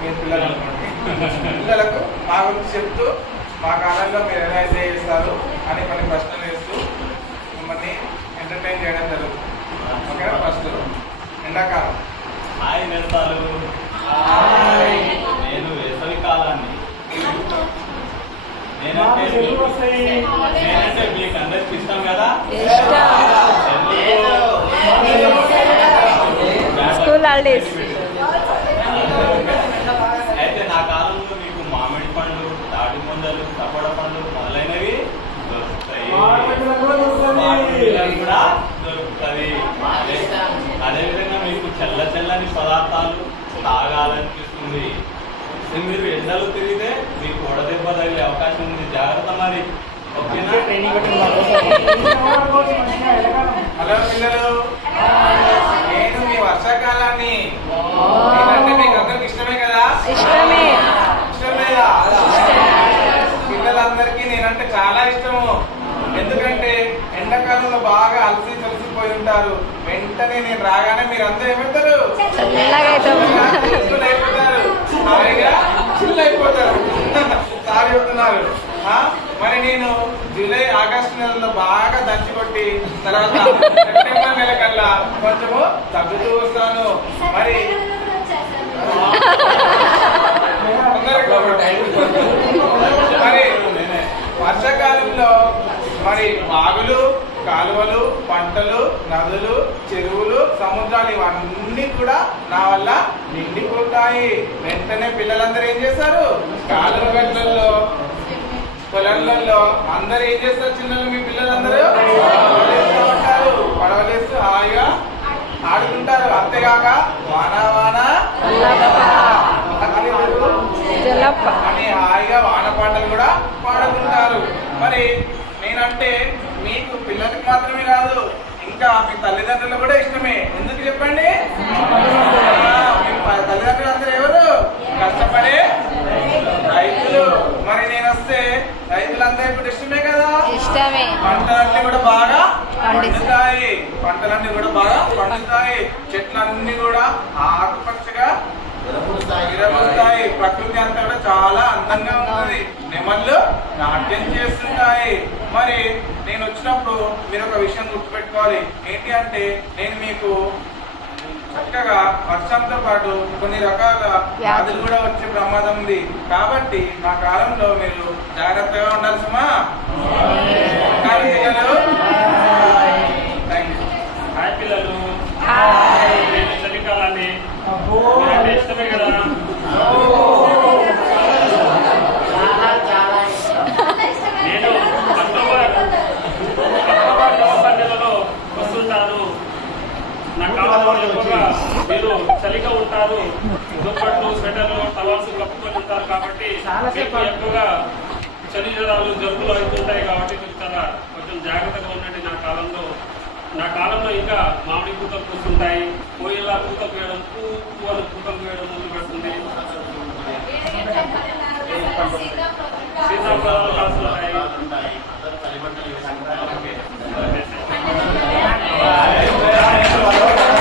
మీరు పిల్లలు అనుకోండి. పిల్లలకు మా గురించి చెప్తూ మా కాలంలో మీరు ఎలా ఎంజాయ్ చేస్తారు అని కొన్ని ప్రశ్నలు వేస్తూ మిమ్మల్ని ఎంటర్టైన్ చేయడం జరుగుతుంది. ఓకేనా? ఫస్ట్ ఎండాకాలం. హాయ్ నేస్తాలు, నేను వేసవి కాలాన్ని. నేనంటే మీకు అందరికి ఇష్టం కదా. School holidays. అయితే నా కాలంలో మీకు మామిడి పండ్లు, తాటి ముంజలు, సపోట పండ్లు మొదలైనవి దొరుకుతాయి. కూడా దొరుకుతుంది. అదేవిధంగా మీకు చల్లని పదార్థాలు తాగాలనిపిస్తుంది. మీరు ఎండలు తిరిగితే మీకు వడదెబ్బ తగిలే అవకాశం ఉంది. జాగ్రత్త మరి. ఓకేనా? హలో పిల్లలు, నేను మీ వర్షాకాలాన్ని. నేనంటే మీకు అందరికి ఇష్టమే కదా? ఇష్టమే. ఇష్టం లేదా? పిల్లలందరికీ నేనంటే చాలా ఇష్టము. ఎందుకంటే ఎండాకాలంలో బాగా అలసి తలసిపోయి ఉంటారు. వెంటనే నేను రాగానే మీరు అందరూ ఏమంటారు? అయిపోతారు, హాయిగా చిల్ అయిపోతారు. సారీ చెప్తున్నారు. మరి నేను జూలై ఆగస్టు నెలలో బాగా దంచికొట్టి తర్వాత సెప్టెంబర్ నెల కల్లా కొంచెము తగ్గుతూ వస్తాను. మరి మరి వర్షాకాలంలో మరి వాగులు, కాలువలు, పంటలు, నదులు, చెరువులు, సముద్రాలు ఇవన్నీ కూడా నా వల్ల నిండిపోతాయి. వెంటనే పిల్లలందరూ ఏం చేస్తారు? కాలువ గట్లలో, పొలాలలో అందరూ ఏం చేస్తారు? చిన్నలు మీ పిల్లలందరూ ఉంటారు, పడవలేస్తూ హాయిగా ఆడుకుంటారు. అంతేగాక వానా వానా అని హాయిగా వాన పాటలు కూడా పాడుకుంటారు. మరి నేనంటే మీకు పిల్లలకి మాత్రమే కాదు, ఇంకా మీ తల్లిదండ్రులు కూడా ఇష్టమే. ఎందుకు చెప్పండి? మీ తల్లిదండ్రులు అందరూ ఎవరు? కష్టపడే రైతులు. మరి నేను వస్తే రైతులందరూ ఇప్పుడు ఇష్టమే కదా? ఇష్టమే. పంటలన్నీ కూడా బాగా పండుతాయి. పంటలన్నీ కూడా బాగా పండుతాయి. చెట్లన్నీ కూడా ఆకుపచ్చగా విరబూస్తాయి. ప్రకృతి అంతా కూడా చాలా అందంగా ఉంటుంది. నెమళ్ళు నాట్యం చేస్తుంటాయి. మరి నేను వచ్చినప్పుడు మీరు ఒక విషయం గుర్తుపెట్టుకోవాలి. ఏంటి అంటే, నేను మీకు చక్కగా వర్షంతో పాటు కొన్ని రకాల వ్యాధులు కూడా వచ్చే ప్రమాదం ఉంది. కాబట్టి మా కాలంలో మీరు జాగ్రత్తగా ఉండాలి సుమా. పిల్లలు చలికాలాన్ని ఇష్టమే కదా? నేను అక్టోబర్ నవంబర్ నెలలో వస్తుంటాను. నా కాలంలో ఎక్కువగా మీరు చలిగా ఉంటారు. దుప్పట్లు, స్వెటర్లు, టవల్స్ కప్పుకొని ఉంటారు. కాబట్టి మీకు ఎక్కువగా చలి జ్వరాలు, జబ్బులు అవుతుంటాయి. కాబట్టి మీకు చాలా కొంచెం జాగ్రత్తగా ఉండండి. నా కాలంలో ఇంకా మామిడి పూతలు పూస్తుంటాయి. కోయిల పూత వేయడం, పువ్వులు పూతలు వేయడం